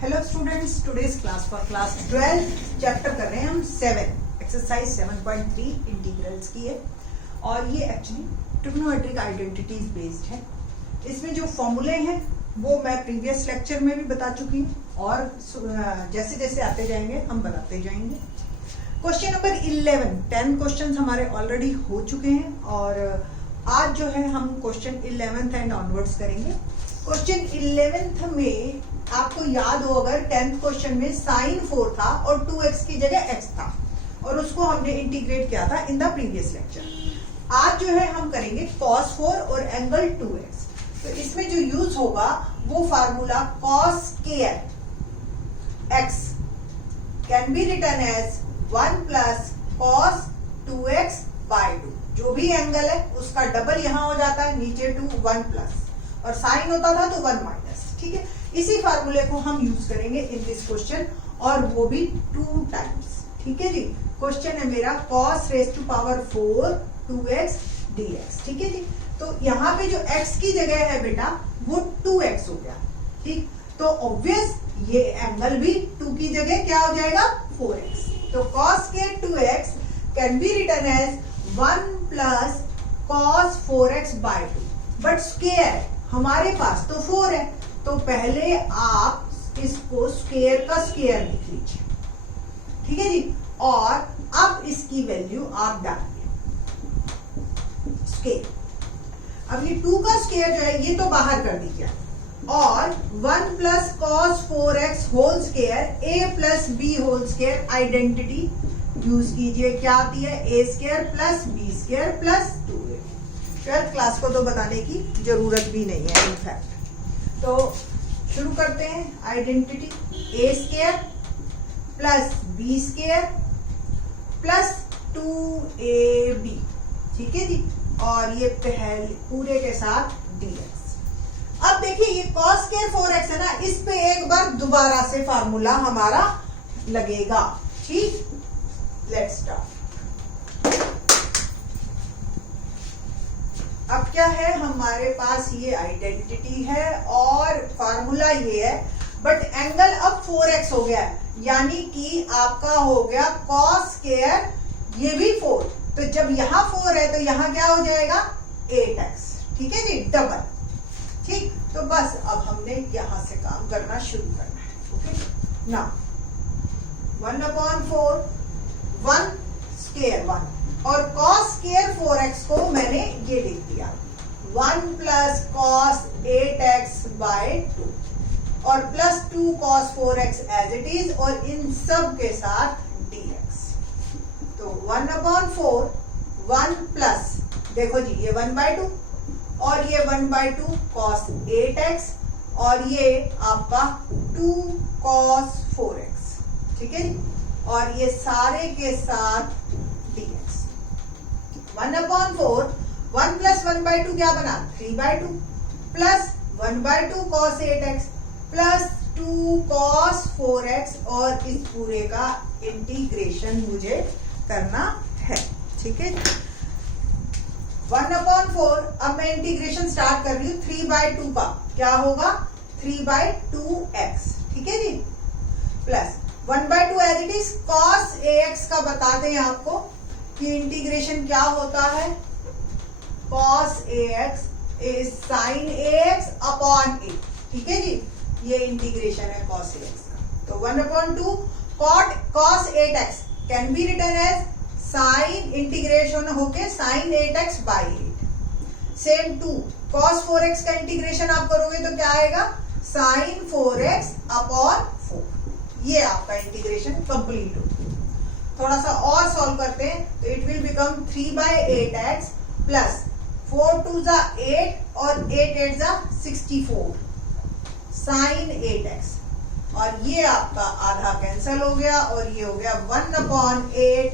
Hello students, today's class for class 12 chapter कर रहे हैं हम 7 एक्सरसाइज 7.3 इंटीग्रल्स की है और ये एक्चुअली ट्रिग्नोमेट्रिक आइडेंटिटीज बेस्ड है। इसमें जो फॉर्मूले हैं वो मैं प्रीवियस लेक्चर में भी बता चुकी हूँ और जैसे जैसे आते जाएंगे हम बताते जाएंगे। क्वेश्चन नंबर 11 10 क्वेश्चन हमारे ऑलरेडी हो चुके हैं और आज जो है हम क्वेश्चन 11th एंड ऑनवर्ड्स करेंगे। क्वेश्चन 11th में आपको याद हो अगर 10th क्वेश्चन में sin 4 था और 2x की जगह x था और उसको हमने इंटीग्रेट किया था इन द प्रीवियस लेक्चर। आज जो है हम करेंगे cos 4 और एंगल 2x। तो इसमें जो यूज होगा वो formula cos square x can be written as 1 plus cos 2x by 2। जो भी एंगल है उसका डबल यहां हो जाता है, नीचे 2 1 प्लस और साइन होता था तो 1 माइनस। ठीक है, इसी फार्मूले को हम यूज करेंगे इन दिस क्वेश्चन और वो भी 2 टाइम्स। ठीक है जी, क्वेश्चन है मेरा cos raise to power 4 2x dx। ठीक है जी, तो यहाँ पे जो x की जगह है बेटा वो 2x हो गया। ठीक, तो ऑब्वियस ये एंगल भी 2 की जगह क्या हो जाएगा 4x। तो cos square 2x can be written as 1 plus cos 4x by 2। But square हमारे पास तो 4 है, तो पहले आप इसको स्क्वायर का स्क्वायर लिख लीजिए। ठीक है जी, और अब इसकी वैल्यू आप डालिए स्क्वायर। अब ये 2 का स्क्वायर जो है ये तो बाहर कर दीजिए और 1 plus cos 4x whole square a plus B whole square identity use कीजिए। क्या आती है a square plus B square plus 2a। 12th class को तो बताने की जरूरत भी नहीं है इनफैक्ट। तो शुरू करते हैं। Identity a square plus B square plus 2ab। ठीक है जी, और ये पहले पूरे के साथ dx। अब देखिए ये cos स्क्वायर 4x है ना, इस पे एक बार दोबारा से फार्मूला हमारा लगेगा। ठीक, लेट्स स्टार्ट। अब क्या है हमारे पास ये आइडेंटिटी है और फार्मूला ये है, बट एंगल अब 4x हो गया है, यानी कि आपका हो गया cos स्क्वायर ये भी 4। तो जब यहाँ 4 है तो यहाँ क्या हो जाएगा 8x। ठीक है जी, डबल। ठीक, तो बस अब हमने यहां से काम करना शुरू करना है। ओके ना, 1/4 1 स्क्वायर 1 और cos स्क्वायर 4x को मैंने ये लिख दिया 1 प्लस cos 8x by 2 और plus 2 cos 4x as it is और इन सब के साथ dx। तो 1/4 1 प्लस देखो जी ये 1/2 और ये 1/2 cos 8x और ये आपका 2 cos 4x। ठीक है, और ये सारे के साथ dx। 1/4 1 प्लस 1/2 क्या बना 3/2 plus 1/2 cos 8x plus 2 cos 4x और इस पूरे का इंटीग्रेशन मुझे करना है। ठीक है, 1/4 अब मैं इंटीग्रेशन स्टार्ट कर रही हूँ 3/2 का क्या होगा 3/2x। ठीक है जी, plus 1/2 as it is cos ax का बता दें आपको कि इंटीग्रेशन क्या होता है। cos ax is sin ax upon a। ठीक है जी, ये इंटीग्रेशन है cos ax का। तो 1/2 cos 8x can be written as sin integration होके sin 8x by 8। Same 2 cos 4x का इंटीग्रेशन आप करोगे तो क्या आएगा sin 4x अपॉन 4। ये आपका इंटीग्रेशन कंप्लीट हो। थोड़ा सा और सॉल्व करते हैं तो it will become 3/8x plus 4 2 जा 8 और 8 8 जा 64 sin 8x और ये आपका आधा कैंसिल हो गया और ये हो गया 1/8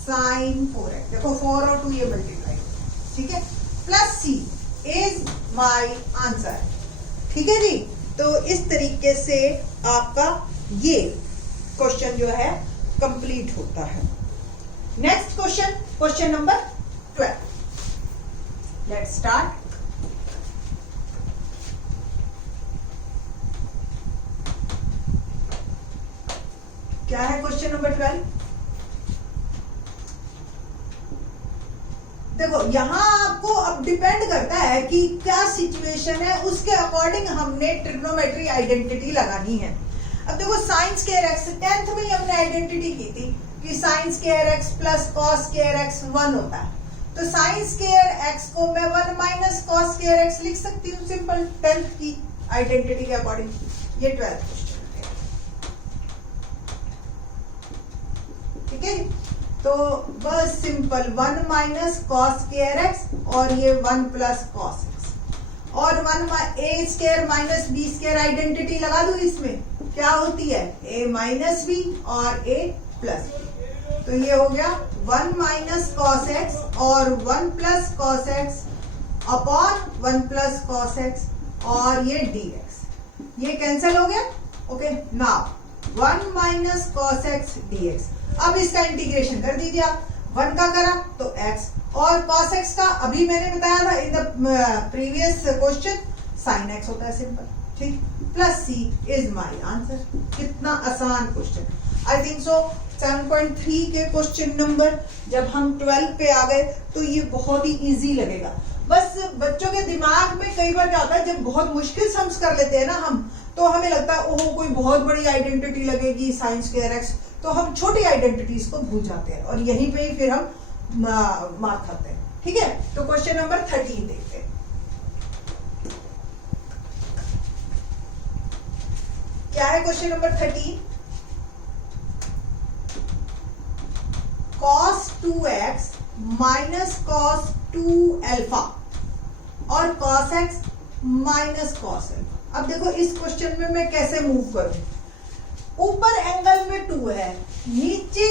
sin 4x। देखो 4 और 2 ये मल्टीप्लाई हो गया। ठीक है, plus c is my answer. ठीक है जी, तो इस तरीके से आपका ये क्वेश्चन जो है कंप्लीट होता है। Next question, question number 12। Let's start. क्या है क्वेश्चन नंबर 12? देखो यहां आपको अब डिपेंड करता है कि क्या सिचुएशन है, उसके अकॉर्डिंग हमने ट्रिग्नोमेट्री आइडेंटिटी लगानी है। अब देखो साइन स्क्वायर एक्स 10th में ही हमने आइडेंटिटी की थी कि sine square x plus cos square x 1 होता है, तो साइन स्क्वायर एक्स को मैं 1 माइनस कॉस स्क्वायर एक्स लिख सकती हूँ सिंपल 10th की आइडेंटिटी के अकॉर्डिंग। ये 12th क्वेश्चन है, ठीक है। तो बस simple 1 minus cos square X और ये 1 प्लस कॉस एक्स और 1 A square minus B square identity लगा दूं, इसमें क्या होती है a माइनस बी और a प्लस बी। तो ये हो गया 1 माइनस कॉस एक्स और 1 plus cos x upon 1 plus cos X और ये dx, ये कैंसिल हो गया। Okay, now 1 minus cos x dx। अब इसका इंटीग्रेशन कर दीजिए आप, 1 का करा तो x और cos x का अभी मैंने बताया था in the previous question sin x होता है सिंपल, ठीक, plus c is my answer. कितना आसान क्वेश्चन, आई थिंक सो 7.3 के क्वेश्चन नंबर जब हम 12 पे आ गए तो ये बहुत ही इजी लगेगा। बस बच्चों के दिमाग में कई बार क्या होता है, जब बहुत मुश्किल सम्स कर लेते हैं ना हम, तो हमें लगता है ओहो कोई बहुत बड़ी आइडेंटिटी लगेगी साइन स्क्वायर एक्स, तो हम छोटी आइडेंटिटीज को भूल जाते हैं और यहीं पे ही फिर हम मार खाते हैं, ठीक है। तो क्वेश्चन नंबर 13 देखते हैं। क्या है question number 13? cos 2x minus cos 2 alpha और cos x minus cos alpha. अब देखो इस क्वेश्चन में मैं कैसे मूव करूं, ऊपर एंगल में 2 है, नीचे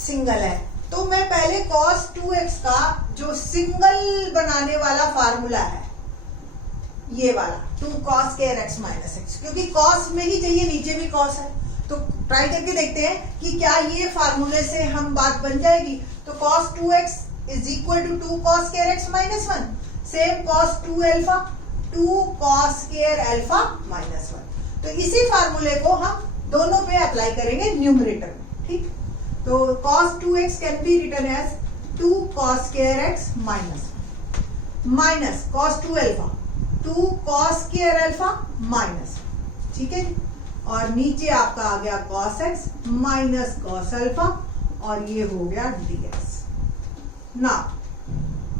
सिंगल है, तो मैं पहले cos 2x का जो सिंगल बनाने वाला फार्मूला है ये वाला 2 cos square x minus x, क्योंकि cos में ही चाहिए, नीचे भी cos है, तो ट्राई करके देखते हैं कि क्या ये फार्मूले से हम बात बन जाएगी। तो cos 2x is equal to 2 cos square x minus 1, same cos 2 alpha 2 cos square alpha minus 1। तो इसी फार्मूले को हम दोनों पे अप्लाई करेंगे न्यूमरेटर में, ठीक। तो cos 2x can be written as 2 cos square x minus cos 2 alpha 2 cos square alpha minus, ठीक है। और नीचे आपका आ गया cos x minus cos alpha और ये हो गया dx। ना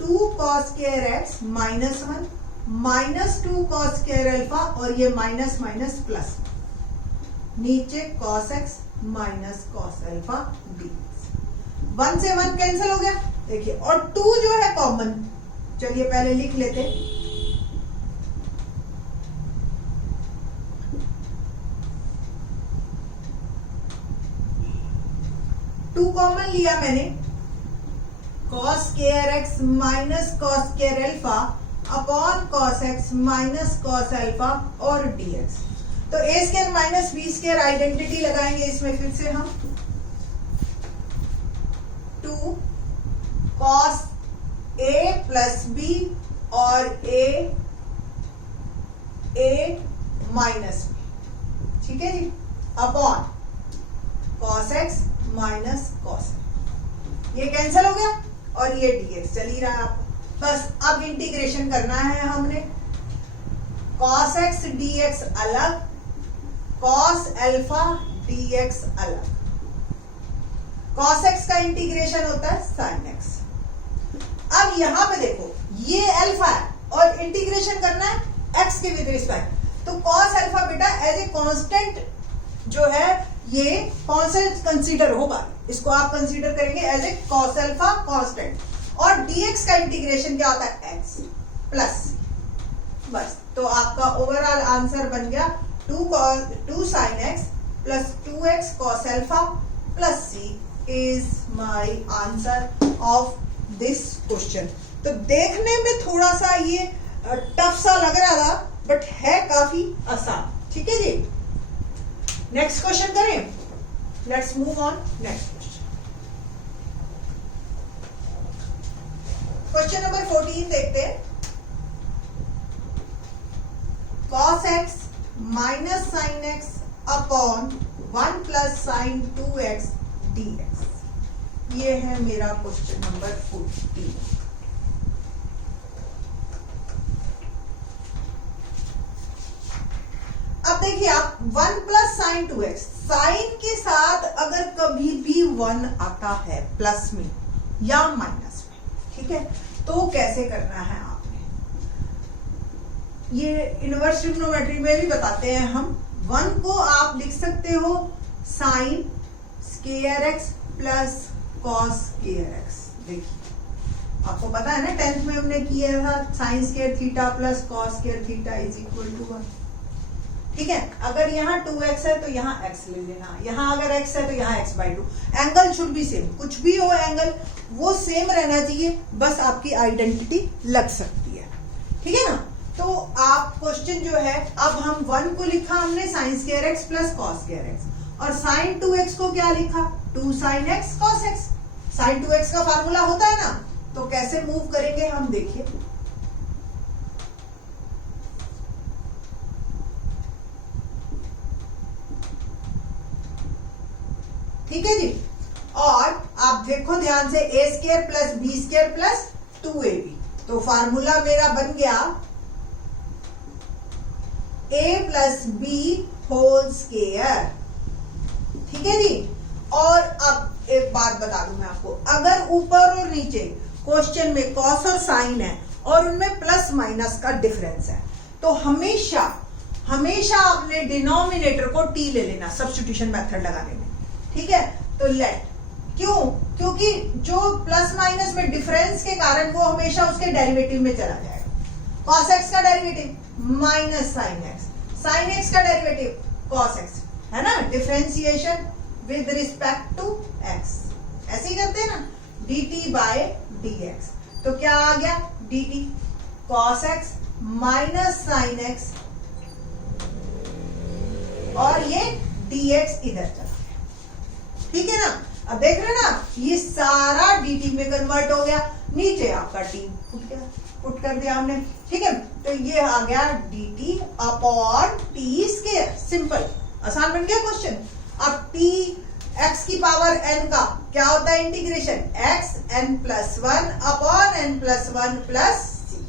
2 cos square x minus 1 minus 2 cos square alpha और ये माइनस माइनस प्लस, नीचे cos x minus cos alpha dx। 1 से 1 कैंसिल हो गया, देखिए, और 2 जो है कॉमन, चलिए पहले लिख लेते हैं। टू कॉमन लिया मैंने, cos square x minus cos square alpha upon cos x minus cos alpha और dx। तो a square minus b square identity लगाएंगे इसमें फिर से हम, 2 cos a प्लस b और a माइनस b, ठीक है जी, upon cos x minus cos, ये कैंसिल हो गया और ये dx चल ही रहा है आपको। बस अब इंटीग्रेशन करना है हमने, cos x dx अलग, cos अल्फा dx अलग। cos x का इंटीग्रेशन होता है sin x। अब यहां पे देखो ये अल्फा है और इंटीग्रेशन करना है x के विद रिस्पेक्ट, तो cos अल्फा बेटा एज ए कांस्टेंट जो है ये कौन से कंसीडर होगा, इसको आप कंसीडर करेंगे as a cos alpha constant, और dx का इंटीग्रेशन क्या होता है x प्लस, बस। तो आपका ओवरऑल आंसर बन गया 2 sin x plus 2x cos alpha plus c is my answer of this question. तो देखने में थोड़ा सा ये टफ सा लग रहा था, बट है काफी आसान, ठीक है जी। नेक्स्ट क्वेश्चन करें, let's move on next question. Question number 14 देखते हैं। cos x minus sin x upon 1 plus sign 2x dx। ये है मेरा क्वेश्चन नंबर 14। अब देखिए आप 1 प्लस साइन 2x, साइन के साथ अगर कभी भी 1 आता है प्लस में या माइनस में, ठीक है, तो कैसे करना है आपने, ये इनवर्स ट्रिग्नोमेट्री में भी बताते हैं हम। 1 को आप लिख सकते हो sign square x plus cos square x। देखिए आपको पता है ना 10th में हमने किया था sine square theta plus cos square theta is equal to 1। ठीक है, अगर यहाँ 2x है तो यहाँ x ले लेना, यहाँ अगर x है तो यहाँ x/2। Angle should be same, कुछ भी हो एंगल वो सेम रहना चाहिए, बस आपकी आइडेंटिटी लग सकती है। ठीक है ना, तो आप क्वेश्चन जो है, अब हम 1 को लिखा हमने sine square x plus cos square x, और साइन 2x को क्या लिखा 2 sine x cos x। Sine 2x का फार्मूला होता है ना, तो कैसे मूव करेंगे हम देखिए। ठीक है जी, और आप देखो ध्यान से a square plus b square plus 2ab, तो फार्मूला मेरा बन गया a plus b whole square. ठीक है जी, और अब एक बात बता दूं मैं आपको, अगर ऊपर और नीचे क्वेश्चन में कॉस और साइन है और उनमें प्लस माइनस का डिफरेंस है, तो हमेशा हमेशा आपने डिनोमिनेटर को t ले लेना सब्स्टिट्यूशन मेथड लगाने में। ठीक है, तो लेट, क्यों, क्योंकि जो प्लस माइनस में डिफरेंस के कारण वो हमेशा उसके डेरिवेटिव में चला जाएगा। cos x का derivative minus sine x, sine x का डेरिवेटिव cos x, है ना, differentiation with respect to x, ऐसे ही करते हैं ना, dt बाय dx। तो क्या आ गया dt cos x minus sine x, और ये dx इधर चला गया। ठीक है ना, अब देख रहे हैं ना, ये सारा dt में कन्वर्ट हो गया, नीचे आपका t फुट गया, पुट कर दिया हमने। ठीक है, तो ये आ गया dt upon t square. Simple, आसान बन गया क्वेश्चन। अब t x की पावर n का क्या होता है integration, x n plus 1 upon n plus 1 plus c।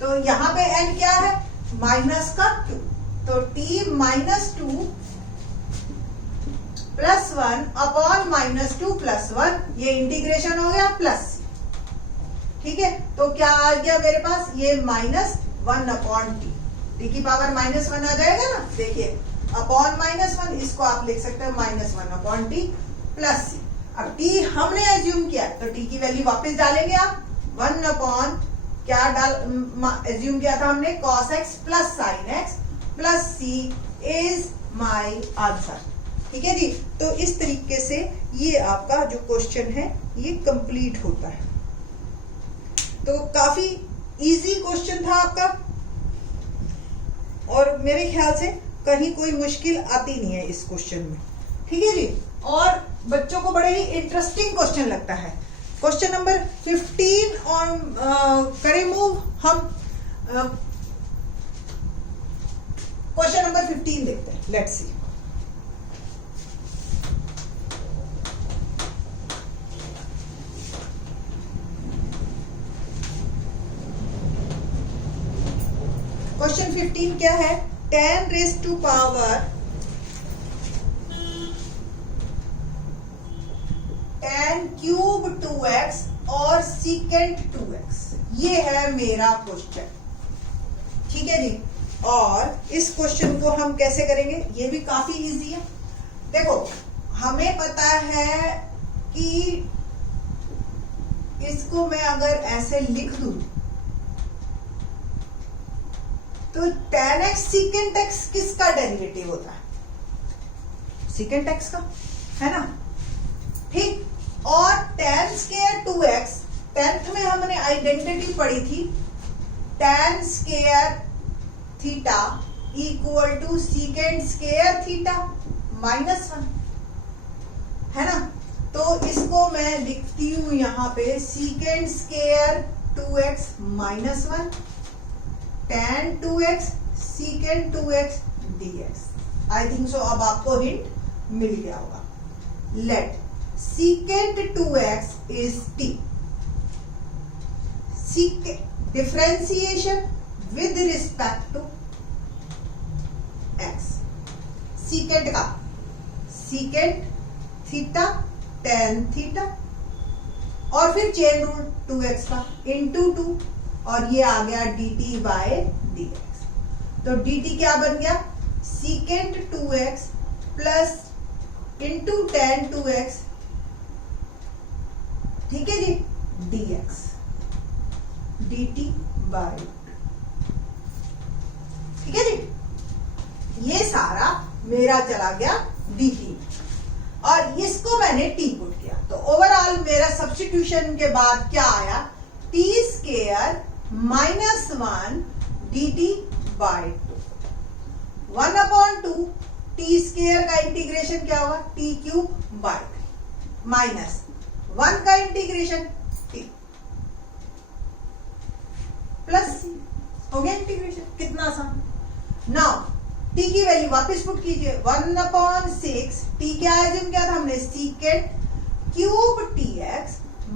तो यहाँ पे n क्या है माइनस का 2, तो t minus 2 plus 1 upon minus 2 plus 1, ये इंटीग्रेशन हो गया प्लस c। ठीक है, तो क्या आ गया मेरे पास, ये माइनस 1 अपॉन t की पावर माइनस 1 आ जाएगा ना, देखिए अपॉन माइनस 1, इसको आप लिख सकते हो माइनस 1 अपॉन टी प्लस सी। अब t हमने एज्यूम किया, तो t की वैल्यू वापस डालेंगे आप, 1 अपॉन क्या एज्यूम किया था हमने, cos x plus sign x plus c is my answer. ठीक है जी, तो इस तरीके से ये आपका जो क्वेश्चन है ये कंप्लीट होता है। तो काफी इजी क्वेश्चन था आपका, और मेरे ख्याल से कहीं कोई मुश्किल आती नहीं है इस क्वेश्चन में। ठीक है जी, और बच्चों को बड़े ही इंटरेस्टिंग क्वेश्चन लगता है। क्वेश्चन नंबर 15 ऑन करें मूव हम, क्वेश्चन नंबर 15 देखते हैं, लेट्स सी। क्वेश्चन 15 क्या है, 10 raise to power 10 cube 2x और सीकेंट 2x, ये है मेरा क्वेश्चन। ठीक है जी, और इस क्वेश्चन को हम कैसे करेंगे, ये भी काफी इजी है। देखो हमें पता है कि इसको मैं अगर ऐसे लिख दूं तो tan x सीकेंट x किसका डेरिवेटिव होता है, सीकेंट x का, है ना। ठीक, और tan स्क्वायर 2x, 10th में हमने आइडेंटिटी पढ़ी थी, tan square theta equal to secant square theta minus 1, है ना। तो इसको मैं लिखती हूं यहां पे secant square 2x minus 1 tan 2x secant 2x dx। I think so अब आपको हिंट मिल गया होगा। Let secant 2x is t, differentiation with respect to x, secant का secant थीटा tan थीटा, और फिर चेन रूल 2x का into 2, और ये आ गया dt बाय dx। तो dt क्या बन गया, secant 2x plus into tan 2x, ठीक है जी, dx dt बाय, ठीक है जी। ये सारा मेरा चला गया dt, और इसको मैंने t पुट किया, तो ओवरऑल मेरा सब्स्टिट्यूशन के बाद क्या आया, t square minus 1 dt by 2, 1/2 t square का इंटीग्रेशन क्या होगा, t क्यूब बाय 3 माइनस 1 का इंटीग्रेशन t प्लस c, हो गया इंटीग्रेशन, कितना आसान। नाउ t की वैल्यू वापस पुट कीजिए, 1/6, t क्या एज्यूम किया था हमने, secant cube tx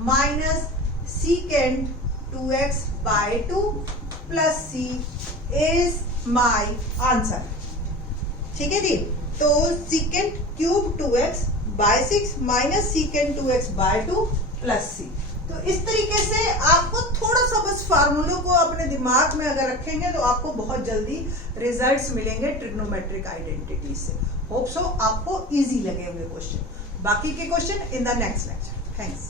minus secant 2x by 2 plus c is my answer, ठीक है जी। तो secant cube 2x by 6 minus secant 2x by 2 plus c। तो इस तरीके से आपको थोड़ा सा बस फार्मूलों को अपने दिमाग में अगर रखेंगे तो आपको बहुत जल्दी रिजल्ट्स मिलेंगे ट्रिग्नोमेट्रिक आइडेंटिटी से। होप सो आपको इजी लगे हुए क्वेश्चन। बाकी के question in the next lecture. Thanks.